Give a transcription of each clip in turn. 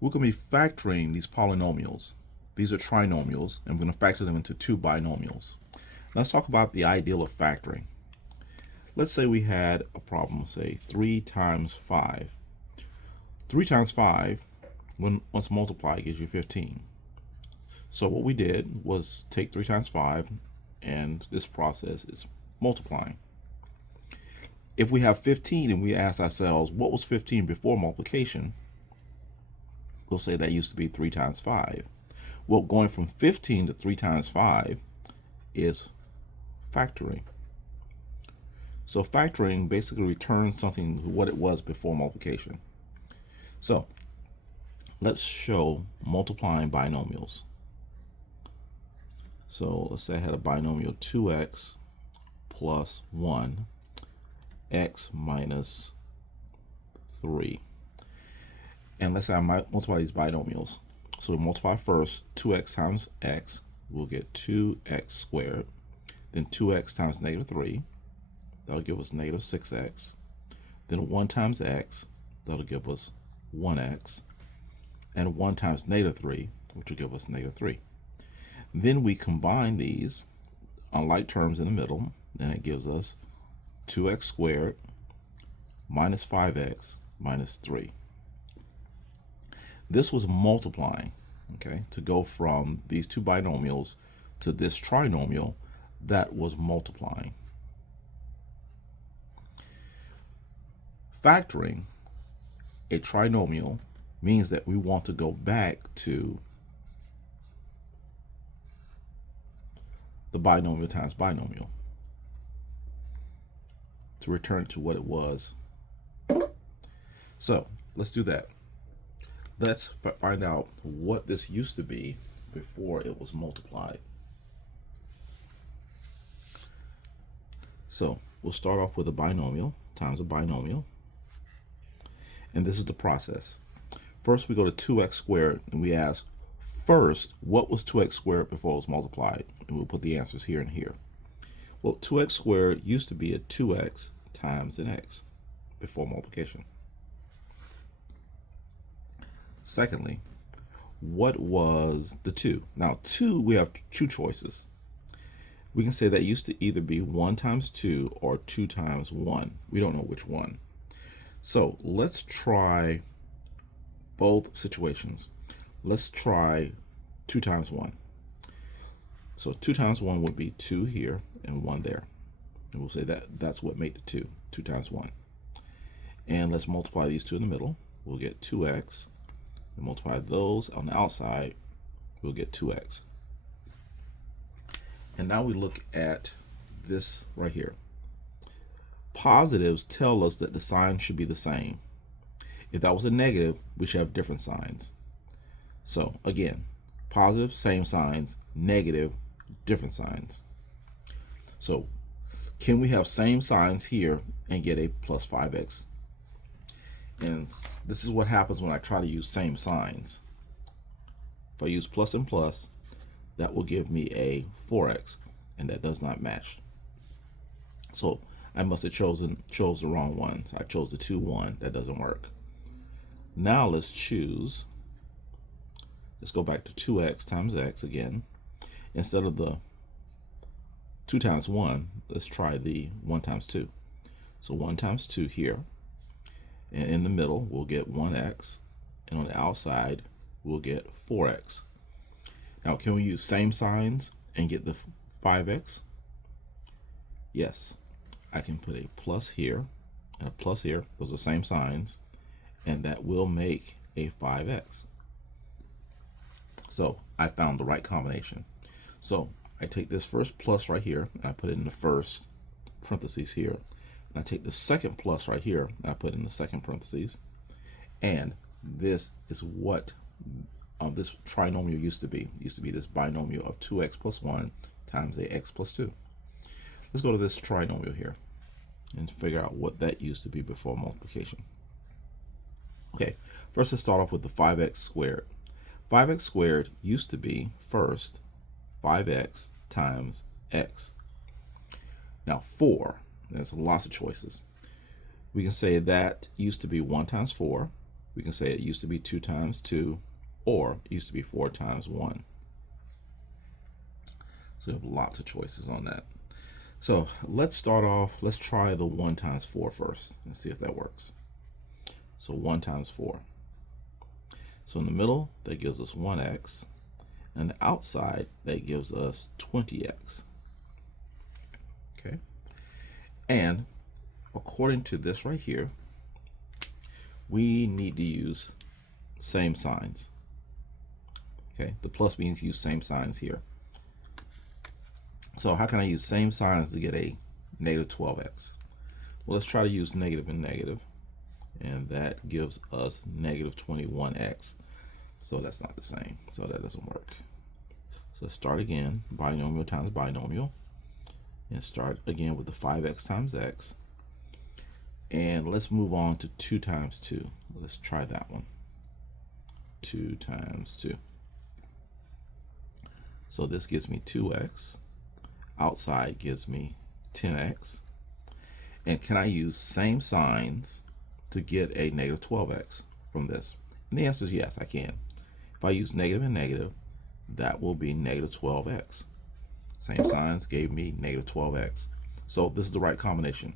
We're going to be factoring these polynomials. These are trinomials, and we're going to factor them into two binomials. Let's talk about the ideal of factoring. Let's say we had a problem, say 3 times 5. 3 times 5, once multiplied, gives you 15. So what we did was take 3 times 5, and this process is multiplying. If we have 15 and we ask ourselves, what was 15 before multiplication? We'll say that used to be 3 times 5. Well, going from 15 to 3 times 5 is factoring. So factoring basically returns something to what it was before multiplication. So let's show multiplying binomials. So let's say I had a binomial 2x plus 1, x minus 3. And let's say I might multiply these binomials. So we multiply first 2x times x, we'll get 2x squared. Then 2x times negative 3, that'll give us negative 6x. Then 1 times x, that'll give us 1x. And 1 times negative 3, which will give us negative 3. Then we combine these on like terms in the middle, and it gives us 2x squared minus 5x minus 3. This was multiplying, okay, to go from these two binomials to this trinomial. That was multiplying. Factoring a trinomial means that we want to go back to the binomial times binomial to return to what it was. So let's do that. Let's find out what this used to be before it was multiplied. So we'll start off with a binomial times a binomial. And this is the process. First, we go to 2x squared and we ask, first, what was 2x squared before it was multiplied? And we'll put the answers here and here. Well, 2x squared used to be a 2x times an x before multiplication. Secondly, what was the 2? Now, 2, we have two choices. We can say that used to either be 1 times 2 or 2 times 1. We don't know which one. So let's try both situations. Let's try 2 times 1. So 2 times 1 would be 2 here and 1 there. And we'll say that that's what made the 2, 2 times 1. And let's multiply these two in the middle. We'll get 2x. And multiply those on the outside, we'll get 2x. And now we look at this right here. Positives tell us that the sign should be the same. If that was a negative, we should have different signs. So again, positive, same signs, negative, different signs. So can we have same signs here and get a plus 5x? And this is what happens when I try to use same signs. If I use plus and plus, that will give me a 4x, and that does not match. So I must have chose the wrong one. So I chose the 2, 1. That doesn't work. Now let's go back to 2x times x again. Instead of the 2 times 1, let's try the 1 times 2. So 1 times 2 here. And in the middle, we'll get 1x. And on the outside, we'll get 4x. Now, can we use same signs and get the 5x? Yes. I can put a plus here and a plus here. Those are same signs. And that will make a 5x. So I found the right combination. So I take this first plus right here, and I put it in the first parentheses here. And I take the second plus right here, and I put in the second parentheses. And this is what this trinomial used to be. It used to be this binomial of 2x plus 1 times a x plus 2. Let's go to this trinomial here and figure out what that used to be before multiplication. Okay, first let's start off with the 5x squared. 5x squared used to be, first, 5x times x. Now 4, there's lots of choices. We can say that used to be 1 times 4, We can say it used to be 2 times 2, or it used to be 4 times 1. So we have lots of choices on that. So let's start off, let's try the 1 times 4 first and see if that works. So 1 times 4. So in the middle, that gives us 1x, and the outside, that gives us 20x. Okay. And according to this right here, we need to use same signs. Okay, the plus means use same signs here. So how can I use same signs to get a negative 12x? Well, let's try to use negative and negative, and that gives us negative 21x. So that's not the same, so that doesn't work. So let's start again, binomial times binomial, and start again with the 5x times x. And let's move on to 2 times 2. Let's try that one. 2 times 2. So this gives me 2x. Outside gives me 10x. And can I use same signs to get a negative 12x from this? And the answer is yes, I can. If I use negative and negative, that will be negative 12x. Same signs gave me negative 12x. So this is the right combination.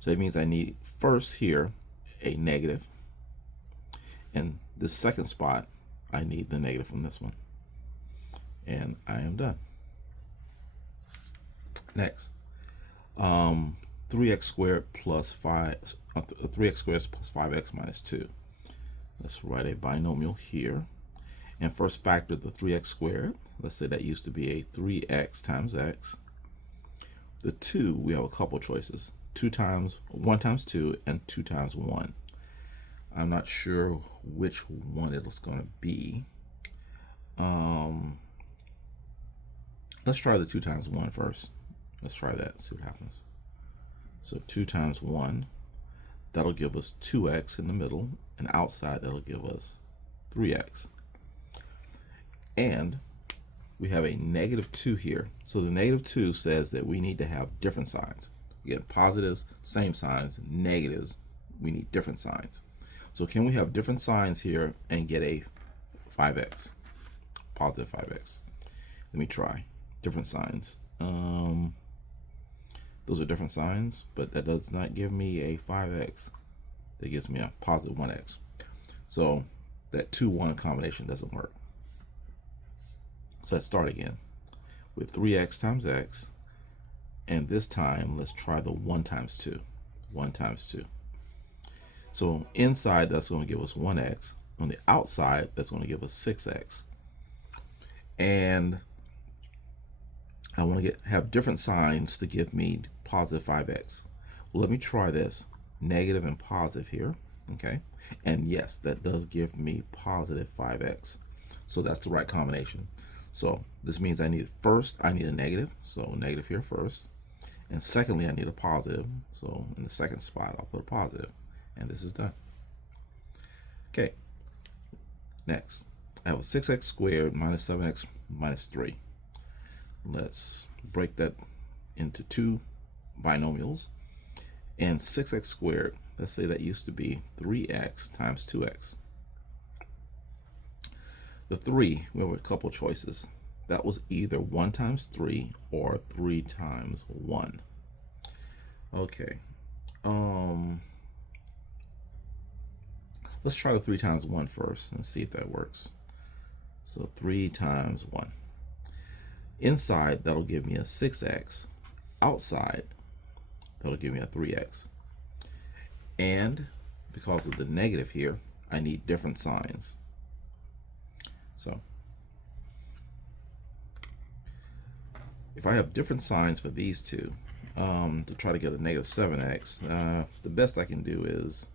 So it means I need first here a negative, and this second spot I need the negative from this one, and I am done. Next, 3x squared plus 3x squared plus 5x minus 2. Let's write a binomial here, and first factor the 3x squared. Let's say that used to be a 3x times x. The 2, we have a couple choices. 1 times 2 and 2 times 1. I'm not sure which one it's going to be. Let's try the 2 times 1 first. Let's try that, see what happens. So 2 times 1, that'll give us 2x in the middle, and outside that'll give us 3x. And we have a negative 2 here. So the negative 2 says that we need to have different signs. We get positives, same signs, negatives, we need different signs. So can we have different signs here and get a 5x, positive 5x? Let me try different signs. Those are different signs, but that does not give me a 5x. That gives me a positive 1x. So that 2-1 combination doesn't work. So let's start again with 3x times x. And this time, let's try the 1 times 2. 1 times 2. So inside, that's going to give us 1x. On the outside, that's going to give us 6x. And I want to have different signs to give me positive 5x. Well, let me try this. Negative and positive here. Okay. And yes, that does give me positive 5x. So that's the right combination. So this means I need a negative. So negative here first. And secondly, I need a positive. So in the second spot, I'll put a positive. And this is done. Okay. Next, I have a 6x squared minus 7x minus 3. Let's break that into 2 binomials. And 6x squared, let's say that used to be 3x times 2x. The 3, we have a couple choices. That was either 1 times 3 or 3 times 1. Okay. Let's try the 3 times 1 first and see if that works. So 3 times 1. Inside, that'll give me a 6x. Outside, that'll give me a 3x. And because of the negative here, I need different signs. So if I have different signs for these two, to try to get a negative 7x, the best I can do is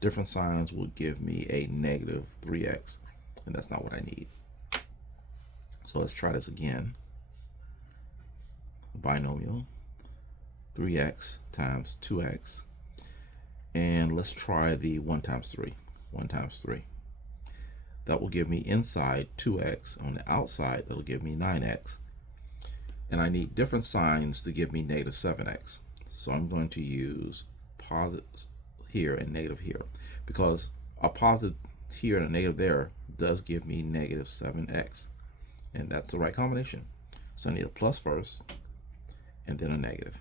different signs will give me a negative 3x, and that's not what I need. So let's try this again. Binomial, 3x times 2x, and let's try the 1 times 3. 1 times 3. That will give me inside 2x. On the outside, that'll give me 9x. And I need different signs to give me negative 7x. So I'm going to use positive here and negative here, because a positive here and a negative there does give me negative 7x. And that's the right combination. So I need a plus first and then a negative.